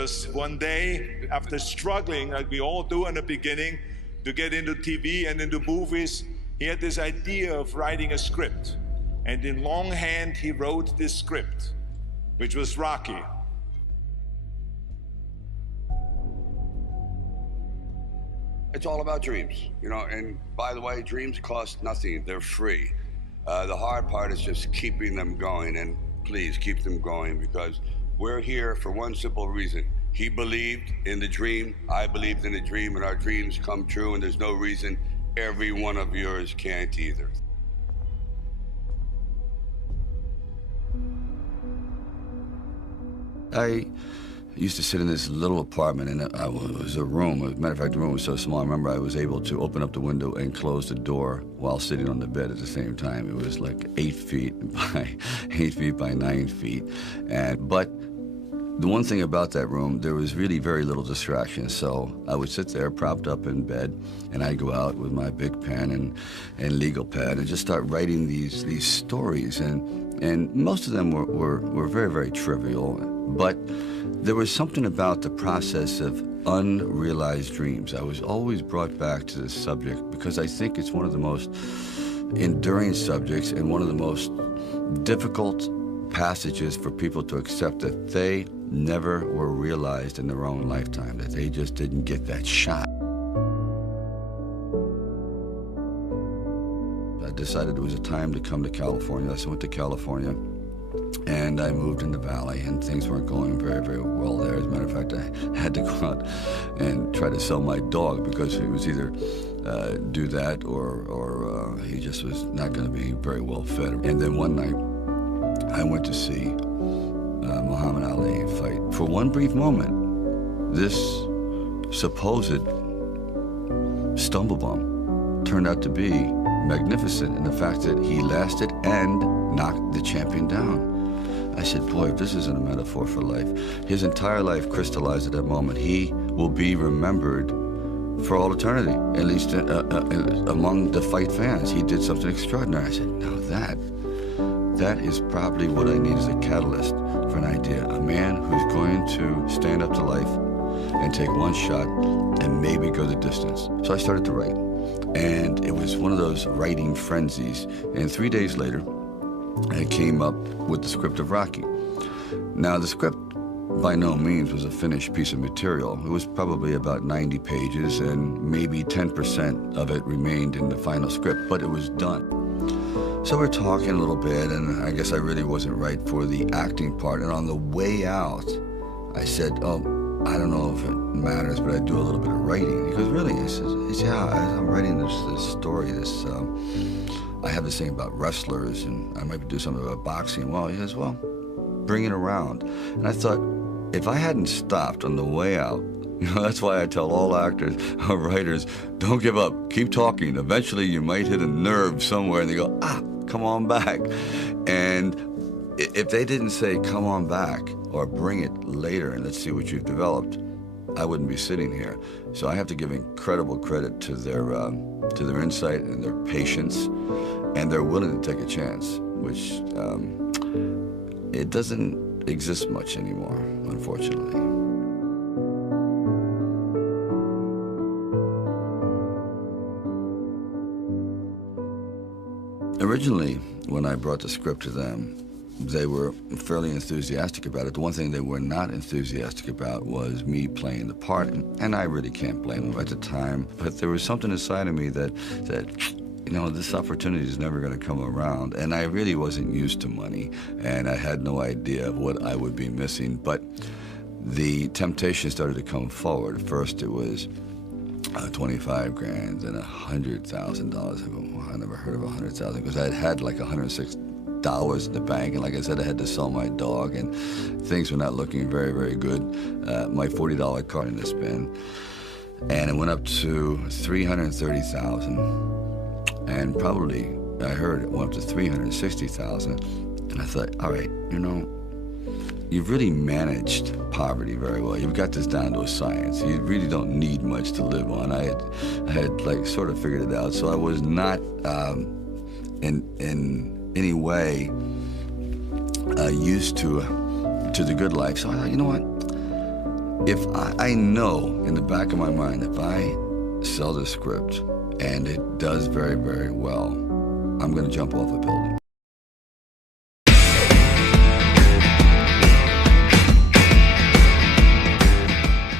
was one day, after struggling, like we all do in the beginning, to get into TV and into movies, he had this idea of writing a script. And in longhand, he wrote this script, which was Rocky. It's all about dreams, you know, and by the way, dreams cost nothing. They're free. The hard part is just keeping them going, and please keep them going, because we're here for one simple reason. He believed in the dream, I believed in the dream, and our dreams come true, and there's no reason every one of yours can't either. I used to sit in this little apartment, and it was a room. As a matter of fact, the room was so small, I remember I was able to open up the window and close the door while sitting on the bed at the same time. It was like 8 feet by 8 feet by 9 feet. But the one thing about that room, there was really very little distraction. So I would sit there propped up in bed, and I'd go out with my big pen and legal pad and just start writing these stories. And most of them were very, very trivial. But there was something about the process of unrealized dreams. I was always brought back to this subject because I think it's one of the most enduring subjects and one of the most difficult passages for people to accept, that they never were realized in their own lifetime, that they just didn't get that shot. I decided it was a time to come to California, so I went to California. And I moved in the valley, and things weren't going very, very well there. As a matter of fact, I had to go out and try to sell my dog because he was either do that or he just was not going to be very well fed. And then one night, I went to see Muhammad Ali fight. For one brief moment, this supposed stumble bum turned out to be magnificent in the fact that he lasted and knocked the champion down. I said, boy, if this isn't a metaphor for life. His entire life crystallized at that moment. He will be remembered for all eternity, at least among the fight fans. He did something extraordinary. I said, now that is probably what I need as a catalyst for an idea. A man who's going to stand up to life and take one shot and maybe go the distance. So I started to write. And it was one of those writing frenzies. And 3 days later, I came up with the script of Rocky. Now, the script by no means was a finished piece of material. It was probably about 90 pages, and maybe 10% of it remained in the final script, but it was done. So we're talking a little bit, and I guess I really wasn't right for the acting part. And on the way out, I said, oh, I don't know if it matters, but I do a little bit of writing. He goes, really? I said, yeah, I'm writing this story, I have this thing about wrestlers, and I might do something about boxing. Well, he says, well, bring it around. And I thought, if I hadn't stopped on the way out, that's why I tell all actors or writers, don't give up, keep talking. Eventually you might hit a nerve somewhere, and they go, come on back. And if they didn't say, come on back, or bring it later and let's see what you've developed, I wouldn't be sitting here. So I have to give incredible credit to their insight and their patience, and they're willing to take a chance, which it doesn't exist much anymore, unfortunately. Originally, when I brought the script to them, they were fairly enthusiastic about it. The one thing they were not enthusiastic about was me playing the part, and I really can't blame them at the time. But there was something inside of me that this opportunity is never going to come around. And I really wasn't used to money, and I had no idea of what I would be missing. But the temptation started to come forward. First, it was 25 grand, then $100,000. I go, well, I never heard of 100,000 because I had like $106 in the bank, and like I said, I had to sell my dog, and things were not looking very, very good. My $40 card in the spin, and it went up to $330,000, and probably I heard it went up to $360,000, and I thought, all right, you've really managed poverty very well. You've got this down to a science. You really don't need much to live on. I had like sort of figured it out, so I was not in any way used to the good life. So I thought, you know what? if I know in the back of my mind, if I sell this script and it does very, very well, I'm going to jump off a building.